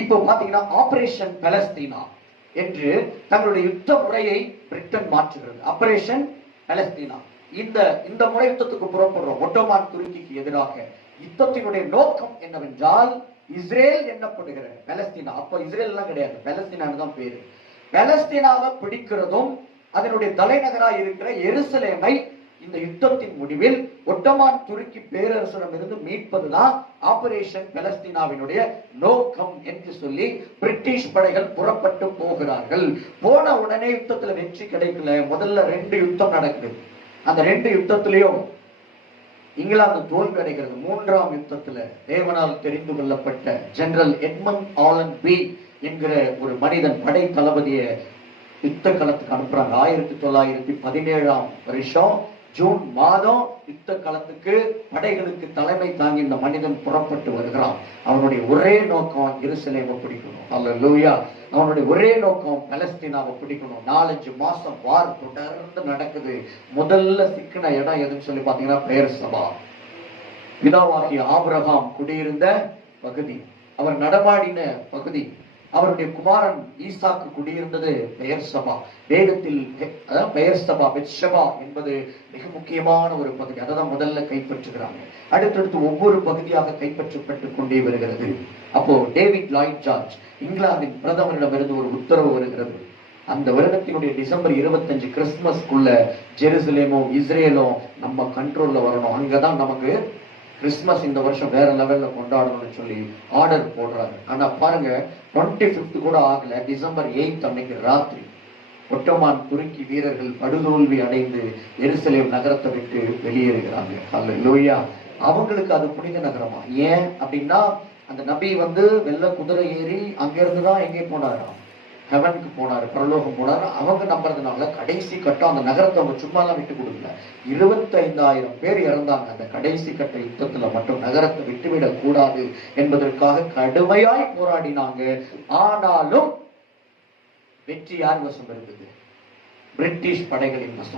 இப்போ பாத்தீங்கன்னா ஆபரேஷன் பலஸ்தீனா என்று தங்களுடைய யுத்த முறையை பிரிட்டன் மாற்றுகிறது. ஆபரேஷன் பலஸ்தீனா இந்த இந்த முறை யுத்தத்துக்கு புறப்படுறோம் ஒட்டோமான் துருக்கிக்கு எதிராக யுத்தத்தினுடைய நோக்கம் என்னவென்றால் இஸ்ரேல் என்னப்படுகிற பலஸ்தீனா அப்ப இஸ்ரேல் எல்லாம் கிடையாது. பலஸ்தீனான்னு தான் பேரு. பலஸ்தீனாவை பிடிக்கிறதும் அதனுடைய தலைநகராக இருக்கிற எருசலேமை இந்த யுத்தத்தின் முடிவில் ஒட்டமான் துருக்கி பேரரசரிடமிருந்து மீட்பதுதான் ஆபரேஷன் பெலஸ்தீனாவினுடைய நோக்கம் என்று சொல்லி பிரிட்டிஷ் படைகள் புறப்பட்டு போகிறார்கள். போன உடனே யுத்தத்துல வெற்றி கிடைக்கல. முதல்ல ரெண்டு யுத்தம் நடக்குது. அந்த ரெண்டு யுத்தத்திலையும் இங்கிலாந்து தோல்வி அடைகிறது. மூன்றாம் யுத்தத்துல தேவனால் தெரிந்து கொள்ளப்பட்ட ஜெனரல் எட்மன் ஆலன் பி என்கிற ஒரு மனிதன் படை தளபதியை யுத்த களத்துக்கு அனுப்புறாங்க. ஆயிரத்தி தொள்ளாயிரத்தி பதினேழாம் வருஷம் ஜூன் மாதம் யுத்த காலத்துக்கு படைகளுக்கு தலைமை தாங்கி இந்த மனிதன் புறப்பட்டு வருகிறான். அவனுடைய ஒரே நோக்கம் எருசலேமை பிடிக்கணும். அல்ல லூயா அவனுடைய ஒரே நோக்கம் பலஸ்தீனாவை பிடிக்கணும். நாலஞ்சு மாசம் வார் தொடர்ந்து நடக்குது. முதல்ல சிக்கின இடம் எதுன்னு சொல்லி பாத்தீங்கன்னா பெயர் சபா. பிதாவாகிய ஆபிரகாம் குடியிருந்த பகுதி. அவர் நடமாடின பகுதி. அவருடைய குமாரன் ஈசாக்கு குடியிருந்தது பெயர் சபா. வேதத்தில் பெயர் சபா பெட்சபா என்பது மிக முக்கியமான ஒரு பகுதி. அதை தான் முதல்ல கைப்பற்றுகிறாங்க. அடுத்தடுத்து ஒவ்வொரு பகுதியாக கைப்பற்றப்பட்டு கொண்டே வருகிறது. அப்போ டேவிட் லாய்ட் ஜார்ஜ் இங்கிலாந்தின் பிரதமரிடமிருந்து ஒரு உத்தரவு வருகிறது. அந்த வருடத்தினுடைய டிசம்பர் இருபத்தஞ்சு கிறிஸ்துமஸ்க்குள்ள ஜெருசலேமும் இஸ்ரேலும் நம்ம கண்ட்ரோல்ல வரணும். அங்கதான் நமக்கு கிறிஸ்மஸ் இந்த வருஷம் வேற லெவல்ல கொண்டாடணும்னு சொல்லி ஆர்டர் போடுறாங்க. ஆனா பாருங்க டுவெண்ட்டி ஃபிஃப்த் கூட ஆகல டிசம்பர் எயித் அன்னைக்கு ராத்திரி. ஒட்டமான் துருக்கி வீரர்கள் படுதோல்வி அடைந்து எருசலேம் நகரத்தை விட்டு வெளியேறுகிறாங்க. அல்ல லோயா அவங்களுக்கு அது புனித நகரமா? ஏன் அப்படின்னா அந்த நபி வந்து வெள்ள குதிரை ஏறி அங்கிருந்து தான் எங்கே போனாராம்? ஹெவனுக்கு போனாரு பரலோகம் போனாரு அவங்க நம்புறதுனால கடைசி கட்டம் அந்த நகரத்தை அவங்க சும்மா எல்லாம் விட்டு கொடுக்கல. இருபத்தைந்தாயிரம் பேர் இறந்தாங்க. அந்த கடைசி கட்ட யுத்தத்துல மட்டும் நகரத்தை விட்டுவிடக் கூடாது என்பதற்காக கடுமையாய் போராடினாங்க. ஆனாலும் வெற்றி யார் வசம் இருந்தது பிரிட்டிஷ் படைகளின் வசம்.